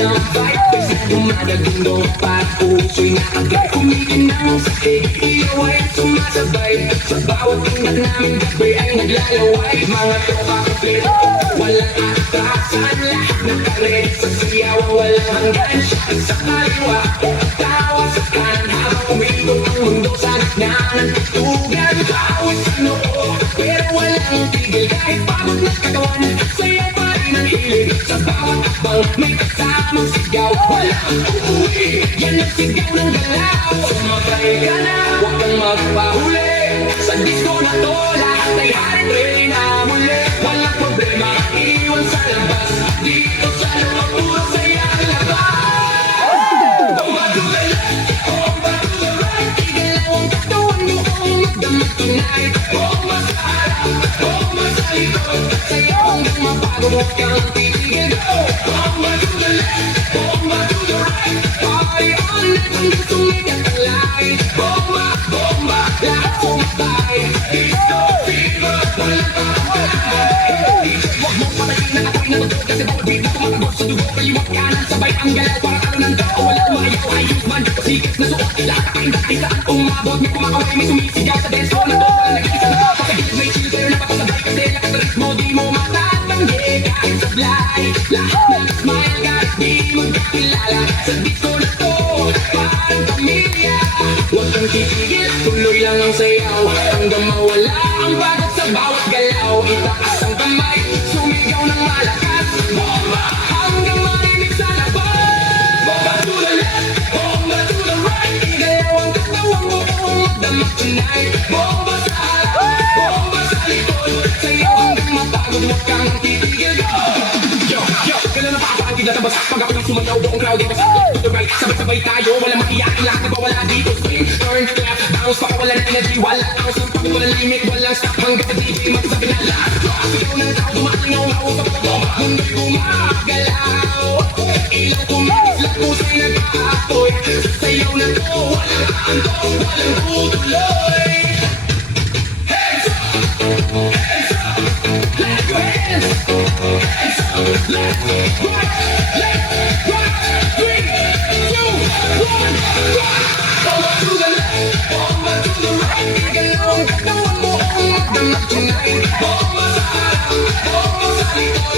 ang vibe, basta dumadagundong pag-puso'y nakagay. Kumikinang sakit, iyo ay sumasabay. Sa bawat ingat namin gabi ay naglalaway. Mga tropa complete, walang atrasan. Lahat nakared sa siyaw, walang hanggan. Siya sa kaliwa, tawa sa kanan. Habang umikot ang mundo sa gitna ng tutugan. Bawat sa noo, pero walang tigil. Kahit pagod na katawan, saya pa rin ang hilig. Sa bawat akbang, may kasamang sigaw. Walang uuwi, yan ang sigaw ng galaw. Sumakay ka na, huwag kang magpahuli. Sa disco na to, lahat ay hari-train na muli. Walang problema, iwan sa labas. Dito sa loob, puro saya ang labas. Bomba to the left, bomba to the right. Igalaw ang katawan mo kung magdamag tonight. Bomba sa harap, bomba sa likod. Sa'yo hanggang mapagod, huwag kang titigil. Bomba to the left, bomba to the right. Party all night hanggang sumigat ang light. Bomba, bomba, lahat sumatay. Disco fever, walang pangkalay. Huwag mong patayin na ako'y natutog. Kasi bawat beat na kumakagot sa dugo. Kaliwat kanan, sabay ang galaw. Parang ano ng tao, wala umayaw. Ayos man, sikat na suot. Lahat nakaindating saan umabot. May kumakaway, may sumisigaw sa dance floor na to. Walang nag-iisa na kapagilid, may chill pero napakasabay. Kasi lakas na ritmo, di mo matatanggi. Kahit sablay, lahat nag-smile. Kahit di magkakilala sa disco na to, parang pamilya. Huwag kang titigil, tuloy lang ang sayaw. Hanggang mawala ang bagat sa bawat galaw. Itaas ang kamay, sumigaw ng malakas. Bomba, hanggang marinig sa labas. Bomba to the left, bomba to the right. Igalaw ang katawan mo kung magdamag tonight. Bomba sa harap, bomba sa likod. Sa'yo hanggang mapagod, huwag kang titigil. Yo, yo, kailan na papaantig na tabas. Pag ako nang sumayaw, buong crowd ay masak. To the right, sabay-sabay tayo, walang makiyakin. Lahat nagwawala dito. Swing, turn, clap, bounce, baka wala na energy. Walang ounce, ang pagod, walang limit. Walang stop hanggang sa DJ magsabi na last. Sigaw ng tao, dumakingaw-ngaw sa pagkoma. Mundo'y gumagalaw. Ilaw kumikis, lahat pusa'y nag-aapoy. Sayaw na to, walang aantok, walang tutuloy. Hands up, hands up, clap your hands. Hands up, left, right, left, right, 3, 2, 1, rock. Bomba to the left, bomba to the right. Igalaw ang katawan mo kung magdamag tonight. Bomba sa harap, bomba sa likod.